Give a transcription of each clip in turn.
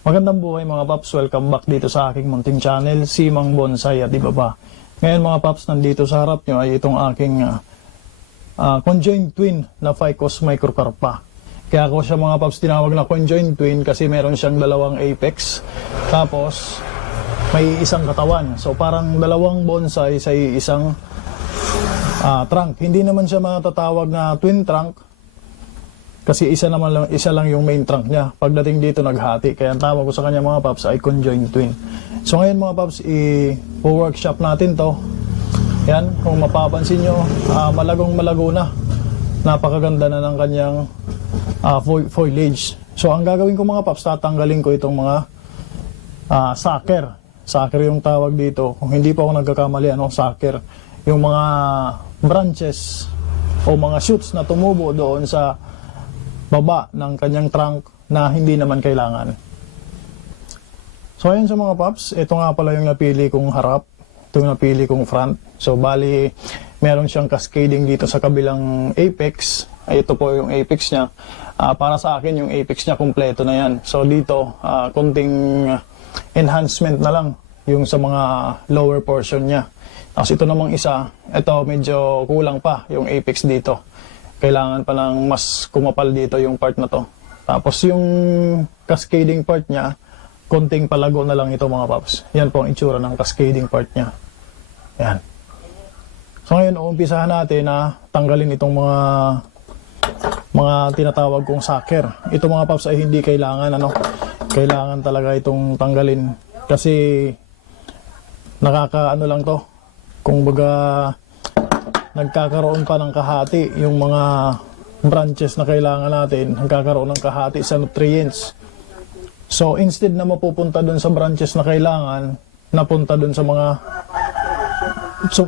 Magandang buhay mga paps, welcome back dito sa aking munting channel, Simang Bonsai at iba pa. Ngayon mga paps, nandito sa harap nyo ay itong aking conjoined twin na Ficus microcarpa. Kaya ako siya mga paps tinawag na conjoined twin kasi meron siyang dalawang apex, tapos may isang katawan. So parang dalawang bonsai sa isang trunk. Hindi naman siya matatawag na twin trunk, kasi isa lang yung main trunk niya. Pagdating dito naghati. Kaya ang tawag ko sa kanya mga paps ay conjoined twin. So ngayon mga paps, i-workshop natin to. Yan, kung mapapansin nyo, malagong malago na. Napakaganda na ng kanyang foliage. So ang gagawin ko mga paps, tatanggalin ko itong mga sucker. Sucker yung tawag dito. Kung hindi pa ako nagkakamali, sucker. Yung mga branches o mga shoots na tumubo doon sa baba ng kanyang trunk na hindi naman kailangan. So ayun sa mga paps, ito nga pala yung napili kong harap, ito yung napili kong front. So bali, meron siyang cascading dito sa kabilang apex. Ito po yung apex niya. Para sa akin yung apex niya kompleto na yan. So dito, konting enhancement na lang yung sa mga lower portion niya. Tapos ito namang isa, ito medyo kulang pa yung apex dito. Kailangan pa ng mas kumapal dito yung part na to. Tapos yung cascading part niya, konting palago na lang ito mga paps. Yan po ang itsura ng cascading part niya. Yan. So ngayon, uumpisahan natin na tanggalin itong mga tinatawag kong sucker. Ito mga paps ay hindi kailangan, kailangan talaga itong tanggalin. Kasi nakakaano lang to. Kung baga nagkakaroon pa ng kahati yung mga branches na kailangan natin, nagkakaroon ng kahati sa nutrients. So instead na mapupunta dun sa branches na kailangan, napunta dun sa mga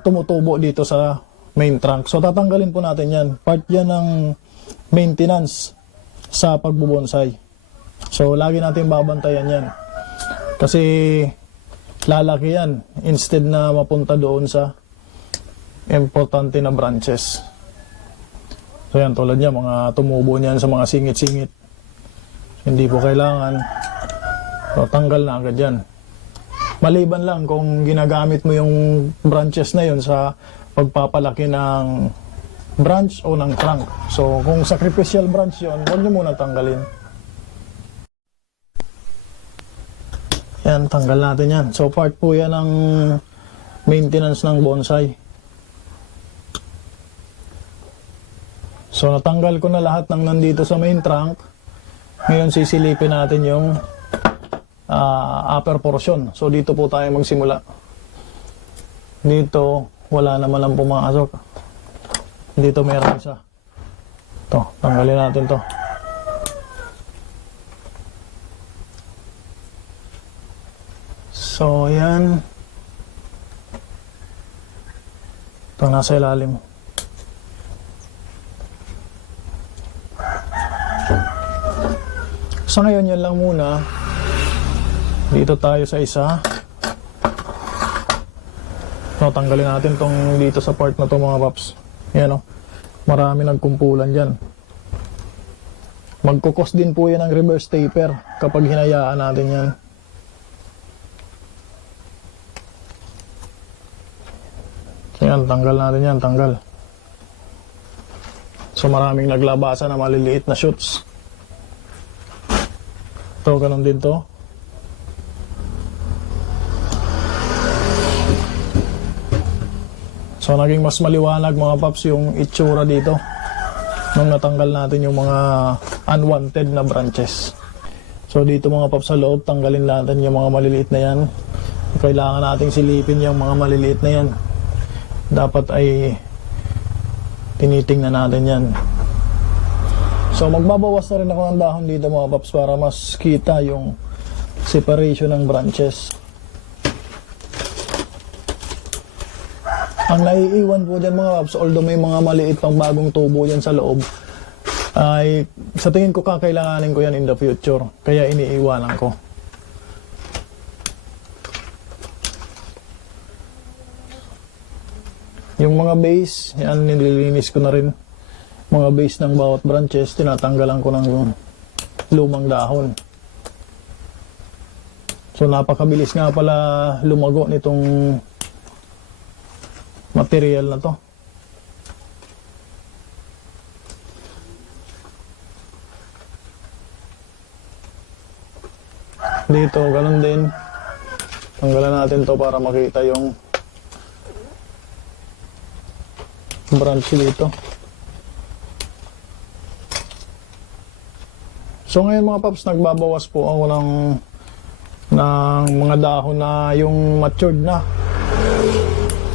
tumutubo dito sa main trunk. So tatanggalin po natin yan. Part yan ng maintenance sa pagbubonsai. So lagi natin babantayan yan. Kasi lalaki yan instead na mapunta doon sa importante na branches. So yan, tulad niya, mga tumubo niyan sa mga singit-singit. Hindi po kailangan. So tanggal na agad yan. Maliban lang kung ginagamit mo yung branches na yun sa pagpapalaki ng branch o ng trunk. So kung sacrificial branch yun, huwag niyo muna tanggalin. Yan, tanggal natin yan. So part po yan ng maintenance ng bonsai. So natanggal ko na lahat ng nandito sa main trunk. Ngayon sisilipin natin yung upper portion. So dito po tayo magsimula. Dito wala naman lang pumasok. Dito meron isa. Ito, tanggalin natin to. So yan. Ito nasa ilalim. So ngayon yan lang muna. Dito tayo sa isa. So tanggalin natin tong dito sa part na to mga paps. Yan marami nagkumpulan dyan. Magkukos din po yan ng reverse taper kapag hinayaan natin yan. So yan, tanggal natin yan, tanggal. So maraming naglabasan na maliliit na shoots. Ito, ganun din to. So naging mas maliwanag mga paps yung itsura dito nung natanggal natin yung mga unwanted na branches. So dito mga paps sa loob, tanggalin natin yung mga maliliit na yan. Kailangan nating silipin yung mga maliliit na yan. Dapat ay tinitingnan natin yan. So magbabawas na rin ako ng dahon dito mga paps para mas kita yung separation ng branches. Ang naiiwan po dyan mga paps, although may mga maliit pang bagong tubo dyan sa loob, ay sa tingin ko kakailanganin ko yan in the future. Kaya iniiwanan ko. Yung mga base, yan nililinis ko na rin. Mga base ng bawat branches, tinatanggalan ko ng lumang dahon. So napakabilis nga pala lumago nitong material na to. Dito, ganun din. Tanggalan natin to para makita yung branch dito. So ngayon mga paps, nagbabawas po ako ng mga dahon na yung matured na.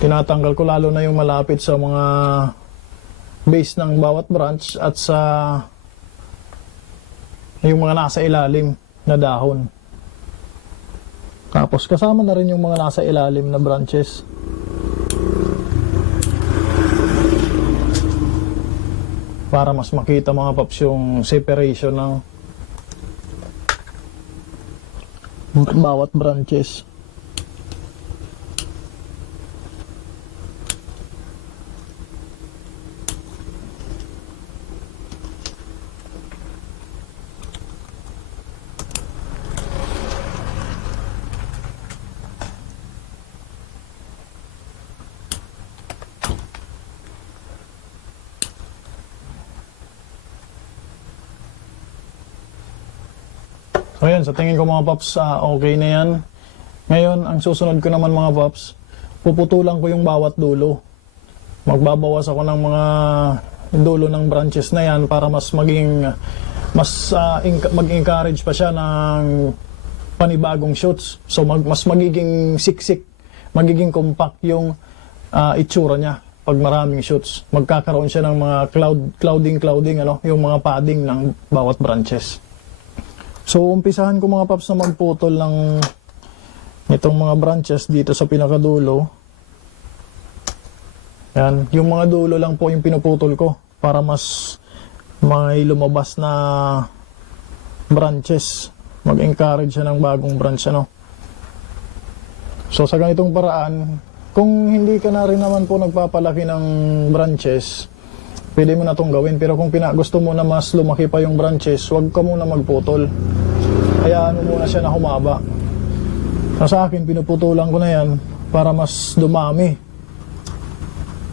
Tinatanggal ko lalo na yung malapit sa mga base ng bawat branch at sa yung mga nasa ilalim na dahon. Tapos kasama na rin yung mga nasa ilalim na branches. Para mas makita mga paps yung separation ng bawat branches. So yan, sa tingin ko mga paps, okay na yan. Ngayon, ang susunod ko naman mga paps, puputulan ko yung bawat dulo. Magbabawas ako ng mga dulo ng branches na yan para mas mag-encourage pa siya ng panibagong shoots. So mas magiging siksik, magiging compact yung itsura niya pag maraming shoots. Magkakaroon siya ng mga clouding, yung mga padding ng bawat branches. So, umpisahan ko mga paps na magputol ng itong mga branches dito sa pinakadulo. Yan. Yung mga dulo lang po yung pinuputol ko para mas may lumabas na branches. Mag-encourage siya ng bagong branch, ano. So, sa ganitong paraan, kung hindi ka na rin naman po nagpapalaki ng branches, pwede mo na itong gawin. Pero kung gusto mo na mas lumaki pa yung branches, huwag ka muna magputol. Kaya ano muna siya na humaba. Sa akin, pinuputulan ko na yan para mas dumami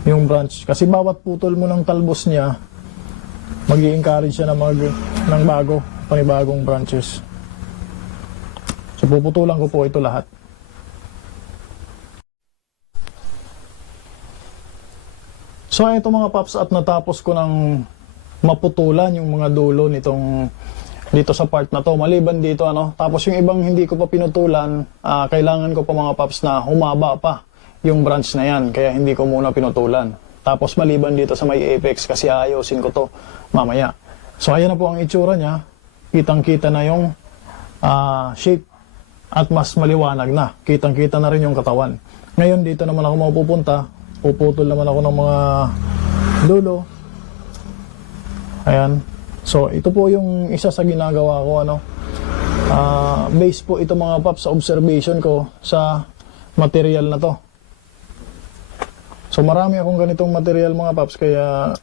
yung branch. Kasi bawat putol mo ng talbos niya, mag-i-encourage siya na ng panibagong branches. So puputulan ko po ito lahat. So ito mga paps, at natapos ko ng maputulan yung mga dulo nitong dito sa part na to. Maliban dito tapos yung ibang hindi ko pa pinutulan, kailangan ko pa mga paps na humaba pa yung branch na yan, kaya hindi ko muna pinutulan. Tapos maliban dito sa may apex kasi ayusin ko to mamaya. So ayan na po ang itsura niya. Kitang-kita na yung shape at mas maliwanag na. Kitang-kita na rin yung katawan. Ngayon dito naman ako mapupunta. Puputol naman ako ng mga dulo. Ayan. So, ito po yung isa sa ginagawa ko, base po ito mga paps sa observation ko sa material na to. So, marami akong ganitong material mga paps, kaya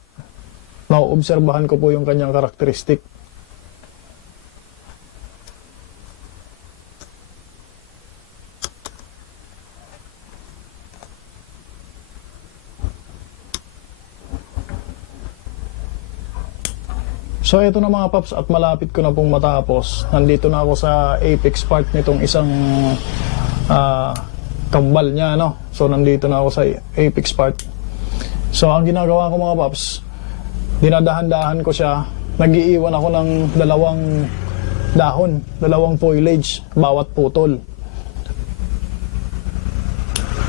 nauobserbahan ko po yung kanyang karakteristik. So ito na mga paps, at malapit ko na pong matapos. Nandito na ako sa apex part nitong isang kambal niya, So nandito na ako sa apex part. So ang ginagawa ko mga paps, dinadahan-dahan ko siya. Nag-iiwan ako ng dalawang foliage bawat putol.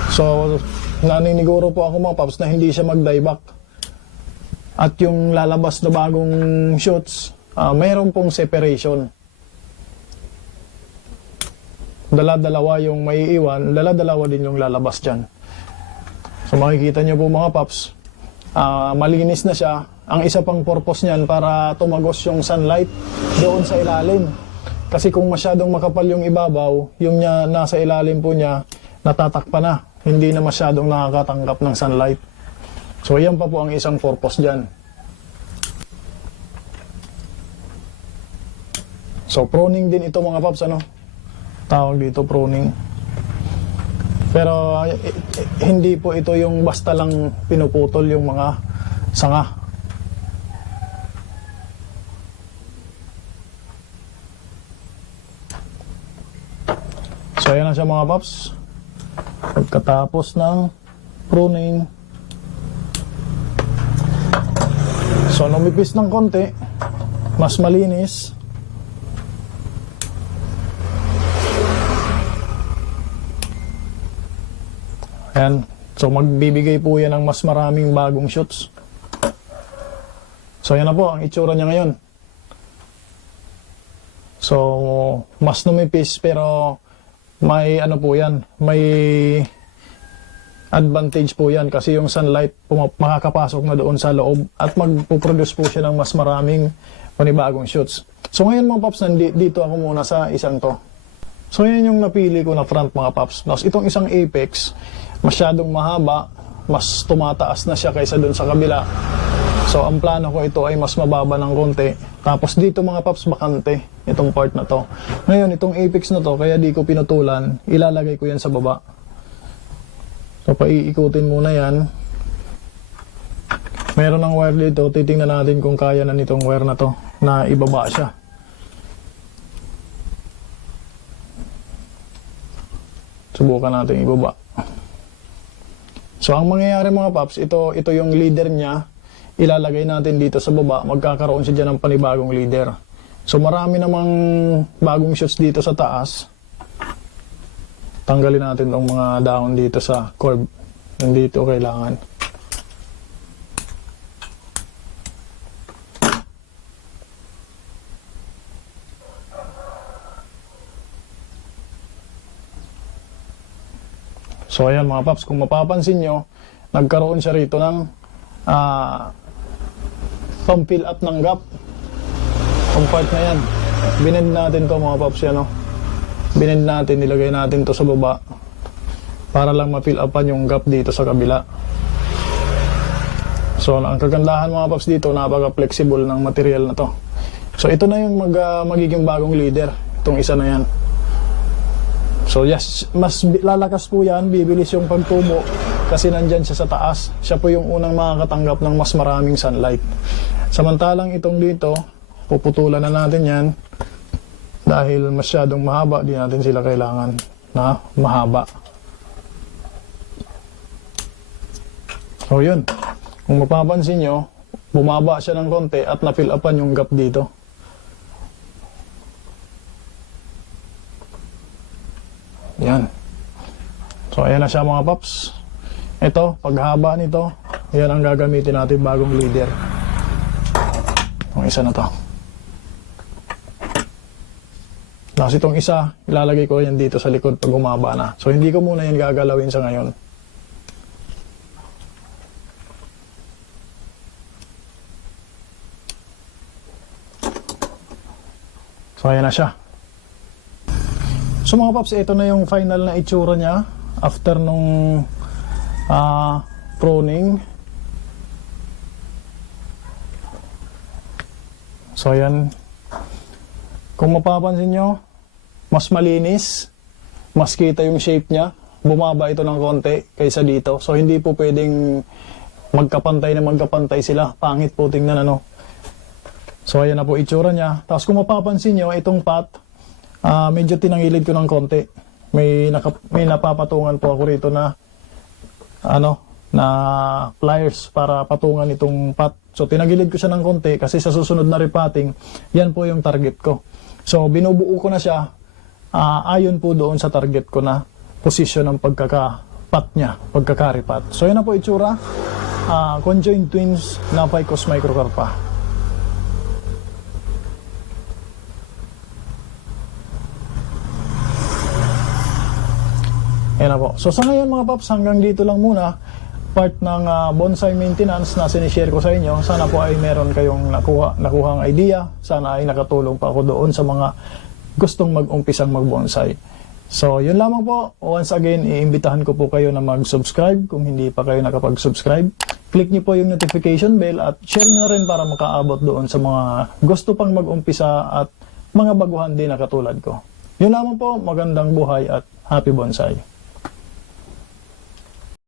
So naniniguro po ako mga paps na hindi siya mag-dieback. At yung lalabas na bagong shoots, mayroon pong separation. Dala-dalawa yung may iwan, dala-dalawa din yung lalabas dyan. So makikita nyo po mga paps, malinis na siya. Ang isa pang purpose niyan para tumagos yung sunlight doon sa ilalim. Kasi kung masyadong makapal yung ibabaw, yung nasa ilalim po niya, natatakpan na. Hindi na masyadong nakakatanggap ng sunlight. So, yan pa po ang isang purpose dyan. So, pruning din ito mga paps, tawag dito, pruning. Pero hindi po ito yung basta lang pinuputol yung mga sanga. So ayan na siya mga paps. Pagkatapos ng pruning, so numipis ng konti, mas malinis. Ayan. So magbibigay po yan ng mas maraming bagong shoots. So yan na po ang itsura niya ngayon. So mas numipis pero may ano po yan, may advantage po yan kasi yung sunlight makakapasok na doon sa loob at magpuproduce po siya ng mas maraming panibagong shoots. So ngayon mga paps, dito ako muna sa isang to. So yan yung napili ko na front mga paps. Tapos itong isang apex, masyadong mahaba, mas tumataas na siya kaysa doon sa kabila. So ang plano ko ito ay mas mababa ng konti. Tapos dito mga paps, bakante itong part na to. Ngayon itong apex na to, kaya di ko pinutulan, ilalagay ko yan sa baba. So paiikutin muna yan. Meron ng wire dito, titingnan natin kung kaya na nitong wire na to na ibaba siya. Subukan natin ibaba. So ang mangyayari mga paps, ito yung leader niya. Ilalagay natin dito sa baba, magkakaroon siya dyan ng panibagong leader. So marami namang bagong shoots dito sa taas. Tanggalin natin tong mga dahon dito sa curb. Yung dito kailangan. So ayan mga paps, kung mapapansin nyo, nagkaroon siya rito ng pang-fill up ng gap. Ang part na yan, binend natin to mga paps yan, no? Binend natin, nilagay natin to sa baba para lang ma-fill upan yung gap dito sa kabila. So ang kagandahan mga paps dito, napaka-flexible ng material na to. So ito na yung magiging bagong leader, itong isa na yan. So yes, mas lalakas po yan, bibilis yung pagtubo kasi nandyan siya sa taas. Siya po yung unang makakatanggap ng mas maraming sunlight. Samantalang itong dito, puputulan na natin yan dahil masyadong mahaba, di natin sila kailangan na mahaba. So yun, kung mapapansin nyo, bumaba siya ng konti at na-fill upan yung gap dito. Yan. So ayan na siya mga paps. Ito, paghaba nito, yan ang gagamitin natin bagong leader. Ang isa na to. Tapos itong isa, ilalagay ko yan dito sa likod pag humaba na. So hindi ko muna yan gagalawin sa ngayon. So ayan na siya. So mga paps, ito na yung final na itsura niya after nung pruning. So ayan, kung mapapansin nyo, mas malinis, mas kita yung shape niya, bumaba ito ng konti kaysa dito. So hindi po pwedeng magkapantay sila, pangit po tingnan ano. So ayan na po itsura niya. Tapos kung mapapansin nyo, itong pot, medyo tinangilid ko ng konti. May napapatungan po ako rito na na pliers para patungan itong pot. So tinagilid ko siya ng konti kasi sa susunod na repotting, yan po yung target ko. So binubuo ko na siya ayon po doon sa target ko na position ng pagkaka-pot niya, pagkaka-repot. So yan na po itsura, conjoined twins na Ficus microcarpa. Ayan na po. So sa ngayon mga paps, hanggang dito lang muna part ng bonsai maintenance na sinishare ko sa inyo. Sana po ay meron kayong nakuhang idea. Sana ay nakatulong pa ako doon sa mga gustong mag-umpisang mag-bonsai. So yun lamang po. Once again, iimbitahan ko po kayo na mag-subscribe kung hindi pa kayo nakapag-subscribe. Click niyo po yung notification bell at share nyo rin para makaabot doon sa mga gusto pang mag-umpisa at mga baguhan din na katulad ko. Yun lamang po, magandang buhay at happy bonsai.